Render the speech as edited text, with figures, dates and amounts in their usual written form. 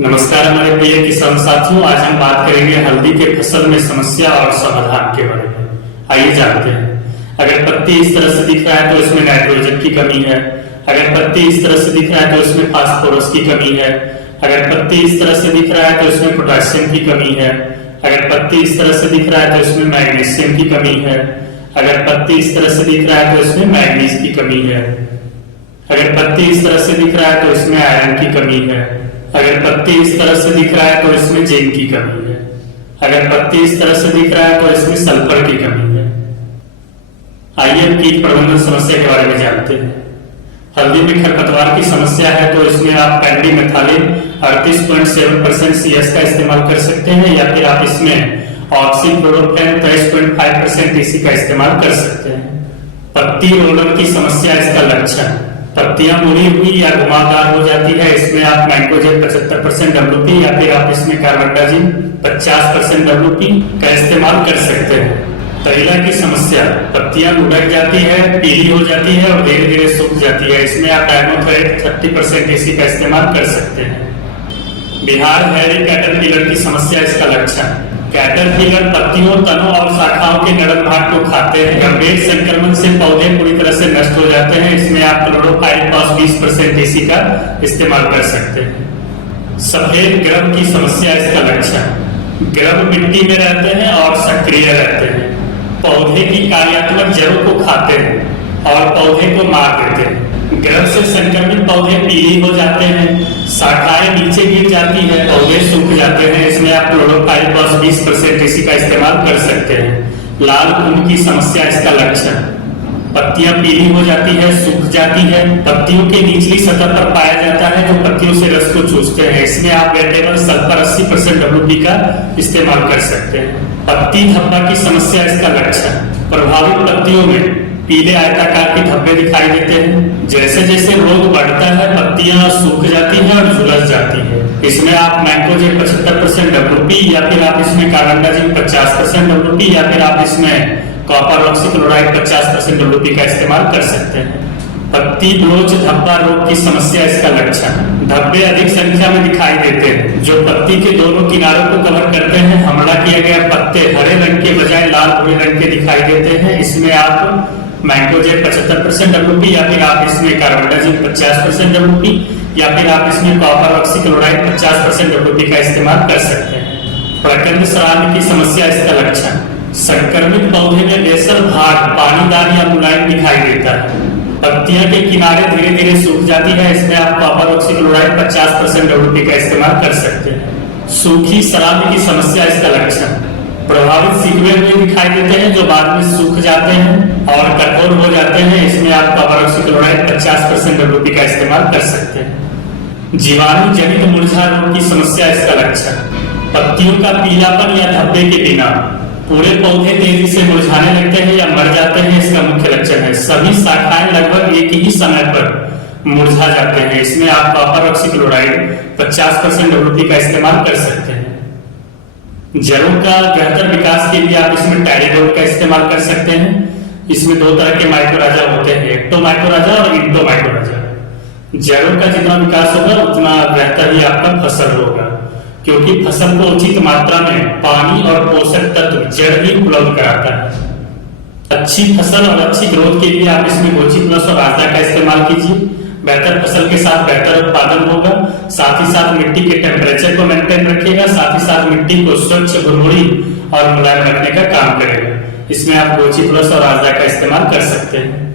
नमस्कार हमारे प्रिय किसान साथियों, आज हम बात करेंगे हल्दी के फसल में समस्या और समाधान के बारे में। आइए जानते हैं। अगर पत्ती इस तरह से दिख रहा है तो इसमें नाइट्रोजन की कमी है। अगर पत्ती इस तरह से दिख रहा है तो इसमें फास्फोरस की कमी है। अगर पत्ती इस तरह से दिख रहा है तो इसमें पोटेशियम की कमी है। अगर पत्ती इस तरह से दिख रहा है तो इसमें मैग्नीशियम की कमी है। अगर पत्ती इस तरह से दिख रहा है तो इसमें मैग्नीज की कमी है। अगर पत्ती इस तरह से दिख रहा है तो इसमें आयरन की कमी है। अगर पत्ती इस तरह से दिख रहा है तो इसमें जिंक की कमी है। अगर पत्ती इस तरह से दिख रहा है तो इसमें सल्फर की कमी है। आइए हम कीट प्रबंधन समस्या के बारे में जानते हैं। हल्दी में खरपतवार की समस्या है तो इसमें आप पेंडिमेथालिन 38.7% CS का इस्तेमाल कर सकते हैं, या फिर आप इसमें ऑक्सीक्लोरोक्विन 23.5% TC का इस्तेमाल कर सकते हैं। पत्ती रोलर की समस्या, इसका लक्षण पत्तियां मुड़ी हुई या घुमावदार हो जाती है, इसमें आप मैंकोजेब 75% WP या फिर आप इसमें कार्बेंडाजिम 50% WP का इस्तेमाल कर सकते हैं। तैला की समस्या, पत्तियां लुढ़क जाती है, पीली हो जाती है और धीरे धीरे सूख जाती है, इसमें आप डायमोथेरेट 30% TC का इस्तेमाल कर सकते हैं। बिहार हैरी कैटरपिलर की समस्या, इसका लक्षण कैटरपिलर पत्तियों, तनों और शाखाओं के नरम भाग को खाते हैं। गंभीर संक्रमण से पौधे पूरी तरह से नष्ट हो जाते हैं, इसमें आप क्लोरोपाइरिफॉस 20% TC का इस्तेमाल कर सकते हैं। सफेद ग्रब की समस्या, इसका लक्षण ग्रब मिट्टी में रहते हैं और सक्रिय रहते हैं, पौधे की कार्यात्मक जड़ों को खाते हैं और पौधे को मार देते हैं। ग्रब से संक्रमित पौधे पीली हो जाते हैं, शाखाएं नीचे गिर जाती है, पौधे सूख जाते हैं, इसमें आप क्लोरोपाइरिफॉस 20% TC का इस्तेमाल कर सकते हैं। लाल खून की समस्या, इसका लक्षण पत्तियां पीली हो जाती है, सूख जाती है, पत्तियों के निचली सतह पर पाया जाता है जो पत्तियों से रस को चूसते हैं, इसमें आप वेटेबल सल्फर 80% WP का इस्तेमाल कर सकते हैं। पत्ती धब्बा की समस्या, इसका लक्षण प्रभावित पत्तियों में पीले आयताकार के धब्बे दिखाई देते हैं। जैसे जैसे रोग बढ़ता है पत्तियां सूख जाती हैं और झुलस जाती है, इसमें आप मैंकोजेब 75% WP या फिर आप इसमें कार्बेंडाजिम 50% WP या फिर आप इसमें कॉपर ऑक्सीक्लोराइड 50% WP का इस्तेमाल कर सकते हैं। पत्ती ब्लोच धब्बा रोग की समस्या, इसका लक्षण धब्बे अधिक संख्या में दिखाई देते हैं जो पत्ती के दोनों किनारों को कवर करते हैं। हमला किए गए पत्ते हरे रंग के बजाय लाल भूरे रंग के दिखाई देते हैं, इसमें आप मैंकोजेब 75% WP या फिर आप इसमें कार्बेंडाजिम 50% WP या फिर आप इसमें कॉपर ऑक्सीक्लोराइड 50% WP का इस्तेमाल कर सकते हैं। प्रकंद सड़ाने की समस्या, इसका लक्षण संक्रमित पौधे में बेसल भाग पानीदार या मुलायम दिखाई देता है, पत्तियां के किनारे धीरे धीरे सूख जाती है, इसमें आप कॉपर ऑक्सीक्लोराइड 50% WP का इस्तेमाल कर सकते हैं। सूखी शराब की समस्या, इसका लक्षण प्रभावित सिकवे हुए दिखाई देते हैं जो बाद में सूख जाते हैं और कठोर हो जाते हैं, इसमें आप कॉपर ऑक्सीक्लोराइड 50% WP का इस्तेमाल कर सकते हैं। जीवाणु जनित मुरझा रोग की समस्या, इसका लक्षण पत्तियों का पीलापन या धब्बे के बिना पूरे पौधे तेजी से मुरझाने लगते हैं या मर जाते हैं, इसका मुख्य लक्षण है। सभी शाखाएं लगभग एक ही समय पर मुरझा जाते हैं, इसमें आप कॉपर ऑक्सीक्लोराइड 50% WP का इस्तेमाल कर सकते हैं। जड़ों का बेहतर विकास के लिए आप इसमें टैरिडोल का इस्तेमाल कर सकते हैं। इसमें दो तरह के माइक्रोराजा होते हैं, एक्टोमाइक्रोराजा और इंटोमाइक्रोराजा। जड़ों का जितना विकास होगा उतना बेहतर ही आपका फसल होगा, क्योंकि फसल को उचित मात्रा में पानी और पोषक तत्व जड़ ही उपलब्ध कराता है। अच्छी फसल और अच्छी ग्रोथ के लिए आप इसमें गोची प्लस और राजा का इस्तेमाल कीजिए, बेहतर फसल के साथ बेहतर उत्पादन होगा, साथ ही साथ मिट्टी के टेम्परेचर को मेंटेन रखेगा, साथ ही साथ मिट्टी को स्वच्छ, भुरभुरी और मुलायम रखने का काम करेगा। इसमें आप गोची प्लस और राजा का इस्तेमाल कर सकते हैं।